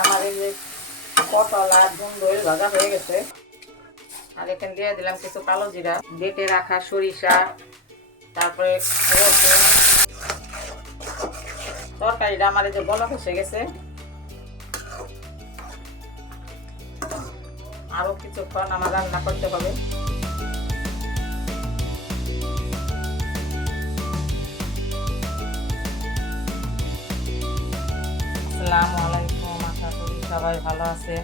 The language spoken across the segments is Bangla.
আমার আর এখানে দিয়ে দিলাম কিছু কালো জিরা, বেটে রাখা সরিষা, তারপরে তরকারিটা আমার যে বলক এসে গেছে। আরও কিছুক্ষণ আমার রান্না করতে হবে। আসসালামু সবাই ভালো আছে।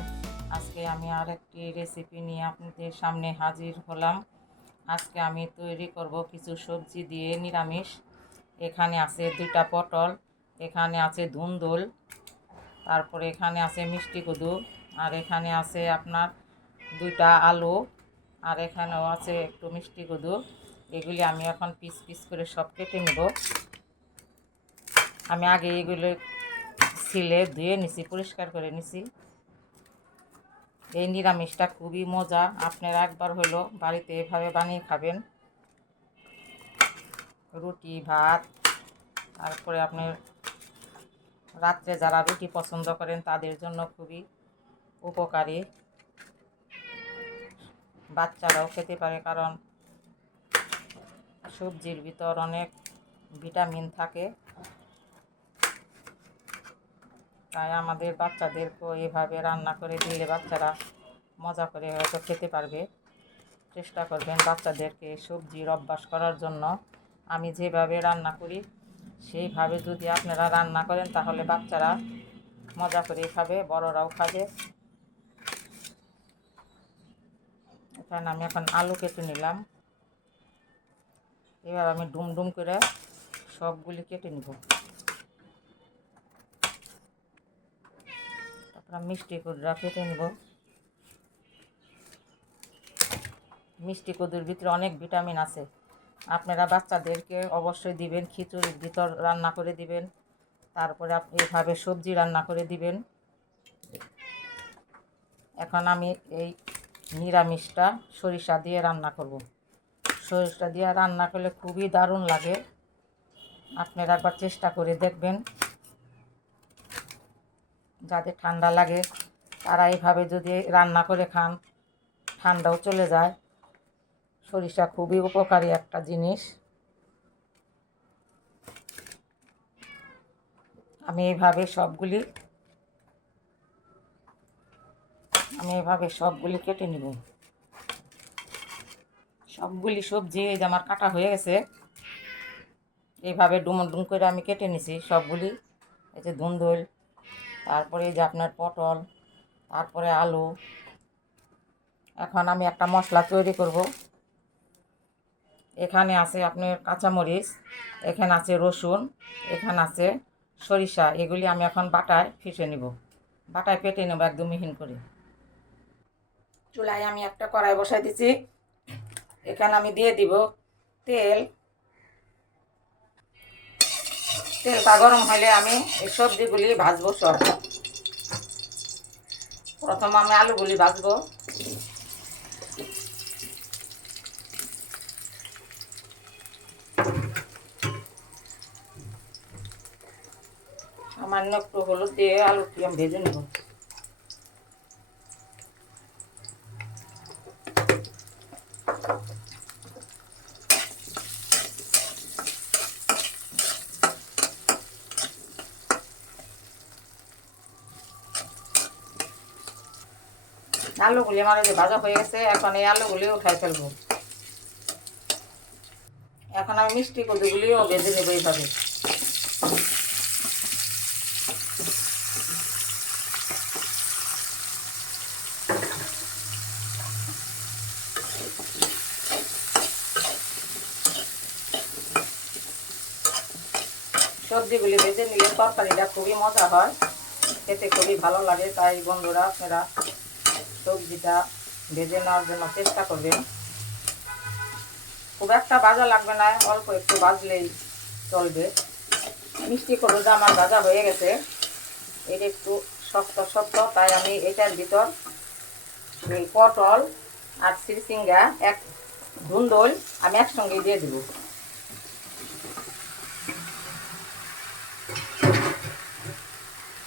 আজকে আমি আর একটি রেসিপি নিয়ে আপনাদের সামনে হাজির হলাম। আজকে আমি তৈরি করব কিছু সবজি দিয়ে নিরামিষ। এখানে আছে দুইটা পটল, এখানে আছে ধুন্দুল, তারপরে এখানে আছে মিষ্টি কুদু আর এখানে আছে আপনার দুইটা আলু, আর এখানেও আছে একটু মিষ্টি কুদু এগুলি আমি এখন পিস পিস করে সব কেটে নেব। আমি আগে এগুলো ছিলে, ধুয়ে নিছি, পরিষ্কার করে নিছি। এই নিরামিষটা খুবই মজা। আপনারা একবার হলো বাড়িতে এভাবে বানিয়ে খাবেন। রুটি, ভাত, তারপরে আপনার রাত্রে যারা রুটি পছন্দ করেন, তাদের জন্য খুবই উপকারী। বাচ্চারাও খেতে পারে, কারণ সবজির ভিতর অনেক ভিটামিন থাকে। তাই আমাদের বাচ্চাদেরকেও এভাবে রান্না করে দিলে বাচ্চারা মজা করে হয়তো খেতে পারবে। চেষ্টা করবেন বাচ্চাদেরকে সবজির অভ্যাস করার জন্য। আমি যেভাবে রান্না করি, সেইভাবে যদি আপনারা রান্না করেন, তাহলে বাচ্চারা মজা করে খাবে, বড়রাও খাবে। এখানে আমি এখন আলু কেটে নিলাম। এবার আমি ডুম ডুম করে সবগুলি কেটে নিব। তারপর মিষ্টি কুদরা কেটে নেব। মিষ্টি কুদুর ভিতরে অনেক ভিটামিন আছে। আপনারা বাচ্চাদেরকে অবশ্যই দিবেন, খিচুড়ির ভিতর রান্না করে দিবেন, তারপরে আপনি এভাবে সবজি রান্না করে দিবেন। এখন আমি এই নিরামিষটা সরিষা দিয়ে রান্না করব। সরিষা দিয়ে রান্না করলে খুবই দারুণ লাগে। আপনারা একবার চেষ্টা করে দেখবেন। যাদের ঠান্ডা লাগে, তারা এইভাবে যদি রান্না করে খান, ঠান্ডাও চলে যায়। সরিষা খুবই উপকারী একটা জিনিস। আমি এইভাবে সবগুলি, আমি এভাবে সবগুলি কেটে নিব। সবগুলি সবজি এই যে আমার কাটা হয়ে গেছে এইভাবে ডুম ডুম করে আমি কেটে নিছি সবগুলি। এই যে ধুন্দুল তারপরে এই যে আপনার পটল, তারপরে আলু। এখন আমি একটা মশলা তৈরি করব। এখানে আছে আপনার কাঁচামরিচ, এখানে আছে রসুন, এখানে আছে সরিষা। এগুলি আমি এখন বাটায় ফিসে নিব। বাটায় পেটে নেব, একদম মিহিন করে। চুলায় আমি একটা কড়াই বসাই দিছি। এখানে আমি দিয়ে দিব তেল। তেলটা গরম হলে আমি এই সবজিগুলি ভাজবো সব প্রথম আমি আলুগুলি ভাজবো। সামান্য একটু হলুদ দিয়ে আলুটি আমি ভেজে নেব। আলুগুলি আমার যে ভাজা হয়ে গেছে, এখন এই আলুগুলি উঠাই ফেলব। এখন আমি মিষ্টি কদুগুলিও ভেজে নেব এইভাবে। সবজিগুলি ভেজে নিলে তরকারিটা খুবই মজা হয়, খেতে খুবই ভালো লাগে, তাই বন্ধুরা, আপনারা সবজিটা ভেজে নেওয়ার জন্য চেষ্টা করবেন। খুব একটা ভাজা লাগবে না, অল্প একটু ভাজলেই চলবে। মিষ্টি কদুটা আমার ভাজা হয়ে গেছে। এটা একটু শক্ত শক্ত, তাই আমি এটার ভিতর এই পটল আর সিরসিঙ্গা, এক ধুন্দল আমি একসঙ্গে দিয়ে দেবো।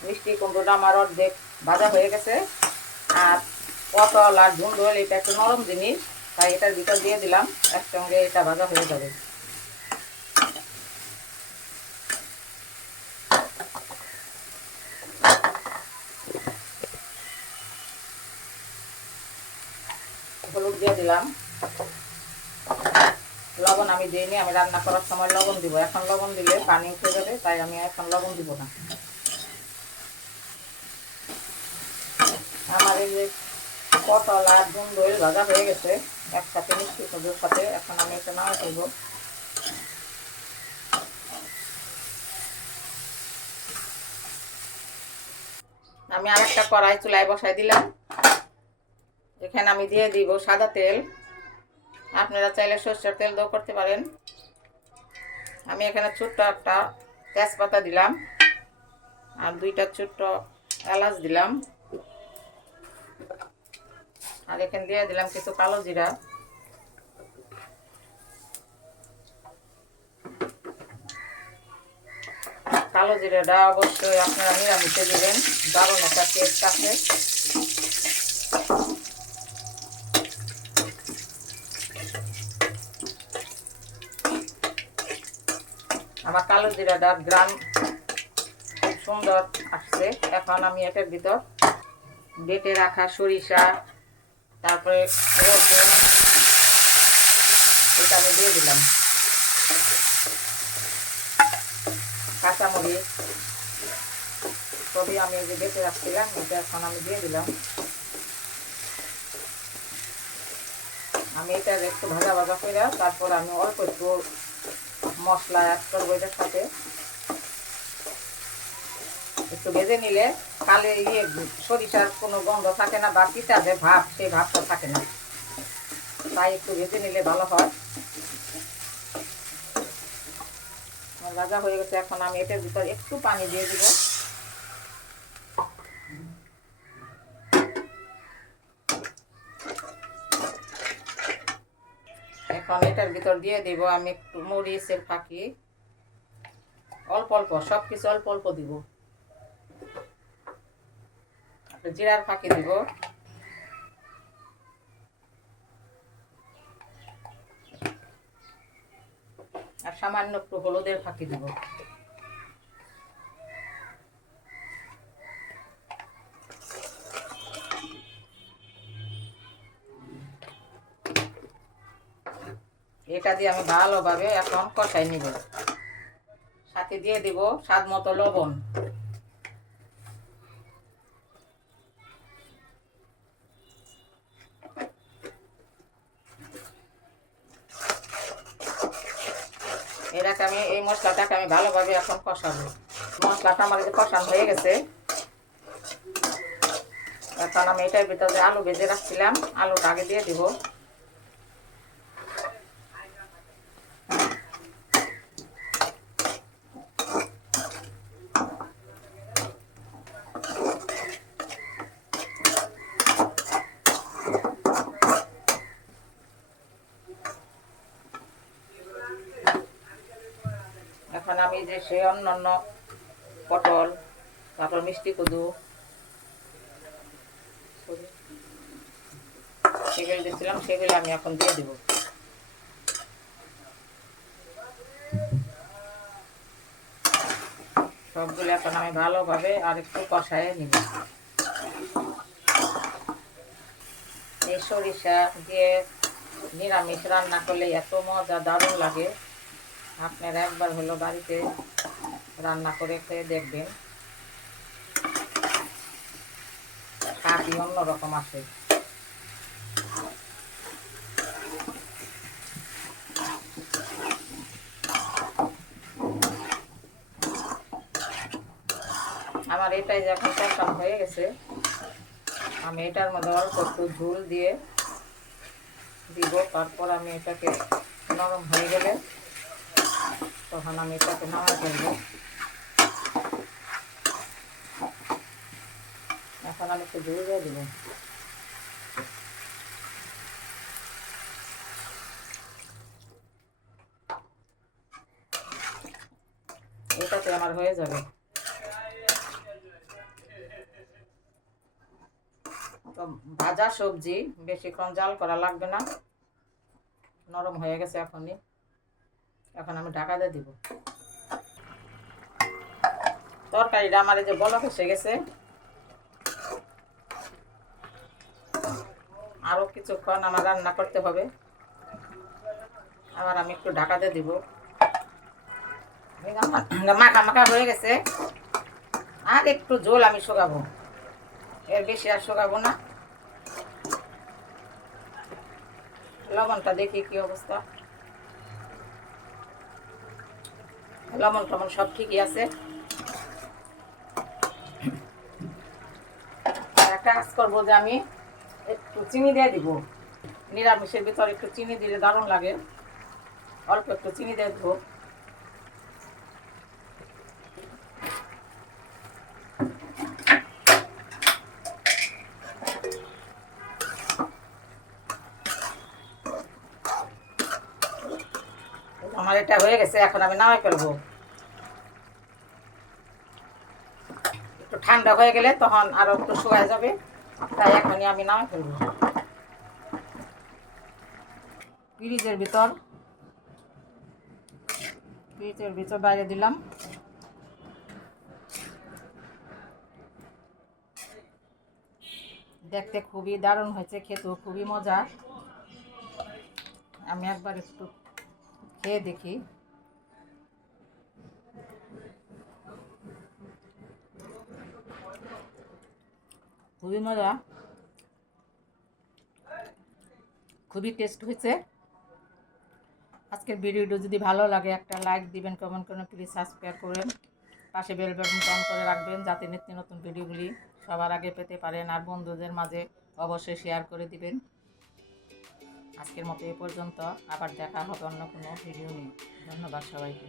মিষ্টি কুমড়োটা আমার অর্ধেক ভাজা হয়ে গেছে। আর পটল আর ঝুন্ডল এটা একটু নরম জিনিস, তাই এটার ভিতর দিয়ে দিলাম, একসঙ্গে এটা ভাজা হয়ে যাবে। হলুদ দিয়ে দিলাম। লবণ আমি দিইনি, আমি রান্না করার সময় লবণ দিব। এখন লবণ দিলে পানি উঠে যাবে, তাই আমি এখন লবণ দিব না। আমার এই পটল আর দুন্দইল ভাজা হয়ে গেছে। একসাথে মিষ্টি সবুর সাথে। এখন আমি এটা নাও করব। আমি আরেকটা কড়াই চুলায় বসাই দিলাম। এখানে আমি দিয়ে দিব সাদা তেল। আপনারা চাইলে সরষের তেল দিয়েও করতে পারেন। আমি এখানে ছোট্ট একটা তেজপাতা দিলাম। আর দুইটা ছোট্ট এলাচ দিলাম। আর এখানে দিয়ে দিলাম কিছু কালো জিরা। কালো জিরাটা অবশ্যই আপনারা নিরামিষে দিবেন, দারুণ একটা টেস্ট আছে। আমার কালো জিরাটার গ্রাম সুন্দর আসছে। এখন আমি এটার ভিতর বেটে রাখা সরিষা তারপরে এটা আমি দিয়ে দিলাম। কাঁচামরিচ। সবই আমি যে বেটে রাখছিলাম, এটা এখন আমি দিয়ে দিলাম। আমি এটা একটু ভাজা ভাজা করে তারপর আমি অল্প একটু মশলা অ্যাড করব এটার সাথে। ভেজে নিলে কালে ইয়ে সরিষার কোনো গন্ধ থাকে না বা পিতা যে ভাব, সেই ভাবটা থাকে না। তাই একটু ভেজে নিলে ভালো হয়। আমার ভাজা হয়ে গেছে, এখন আমি এটার ভিতর একটু পানি দিয়ে দিব। এখন এটার ভিতর দিয়ে দিব আমি একটু মরিচের ফাঁকি। অল্প অল্প সব কিছু অল্প অল্প দিব। জিরার ফাঁকি দিব। আর সামান্য একটু হলুদের ফাঁকি দিব। এটা দিয়ে আমি ভালোভাবে এখন কষাই নিব। সাথে দিয়ে দিব স্বাদ মতো লবণ। এটাকে আমি, এই মশলাটাকে আমি ভালোভাবে এখন কষাবো। মশলাটা আমার কষানো হয়ে গেছে। এখন আমি এটার ভিতরে আলু ভেজে রাখছিলাম, আলুটা আগে দিয়ে দিব এখন আমি যে সে অন্যান্য পটল তারপর মিষ্টি কদু, সেগুলো দিচ্ছিলাম সেগুলো আমি এখন দিয়ে দেবো। সবগুলো এখন আমি ভালোভাবে আর একটু কষায় নিব। এই সরিষা দিয়ে নিরামিষ রান্না করলে এত মজা, দারুণ লাগে। আপনারা একবার হলো বাড়িতে রান্না করে খেয়ে দেখবেন। স্বাদই অন্যরকম আসে। আমার এটাই যখন কষানো হয়ে গেছে, আমি এটার মধ্যে অল্প একটু ঝুল দিয়ে দিব, তারপর আমি এটাকে নরম হয়ে গেলে তখন আমি এটাকে নামা ফেলব এখন আমি একটু ঝুল দিয়ে দিব। এটাতে আমার হয়ে যাবে। তো ভাজা সবজি, বেশিক্ষণ জাল করা লাগবে না। নরম হয়ে গেছে এখনই। এখন আমি ঢাকা দিয়ে দিব। তরকারিটা আমার এই যে বলক এসে গেছে। আরও কিছুক্ষণ আমার রান্না করতে হবে। আবার আমি একটু ঢাকা দিয়ে দিব। মাখা মাখা হয়ে গেছে। আর একটু ঝোল আমি শোকাবো। এর বেশি আর শোকাবো না। লবণটা দেখি কি অবস্থা। লবণ টবণ সব ঠিকই আছে। একটা কাজ করব যে আমি একটু চিনি দিয়ে দিব। নিরামিষের ভিতরে একটু চিনি দিলে দারুণ লাগে। অল্প একটু চিনি দিয়ে দেবো আমার এটা হয়ে গেছে এখন আমি নামাই ফেলব। একটু ঠান্ডা হয়ে গেলে তখন আরও একটু শুকায় যাবে, তাই এখনই আমি নামাই ফেলব। ফ্রিজের ভিতর ফ্রিজের ভিতর বাইরে দিলাম। দেখতে খুবই দারুণ হয়েছে, খেতেও খুবই মজা আমি একবার একটু খেয়ে দেখি। খুবই মজা। খুবই টেস্ট হয়েছে। আজকের ভিডিওটা যদি ভালো লাগে, একটা লাইক দিবেন কমেন্ট করুন প্লিজ সাবস্ক্রাইব করবেন। পাশে বেল বাটন অন করে রাখবেন, যাতে নিত্য নতুন ভিডিওগুলি সবার আগে পেতে পারেন আর বন্ধুদের মাঝে অবশ্যই শেয়ার করে দিবেন। আজকের মতো এ পর্যন্ত, আবার দেখা হবে অন্য কোনো ভিডিও নিয়ে। ধন্যবাদ সবাইকে।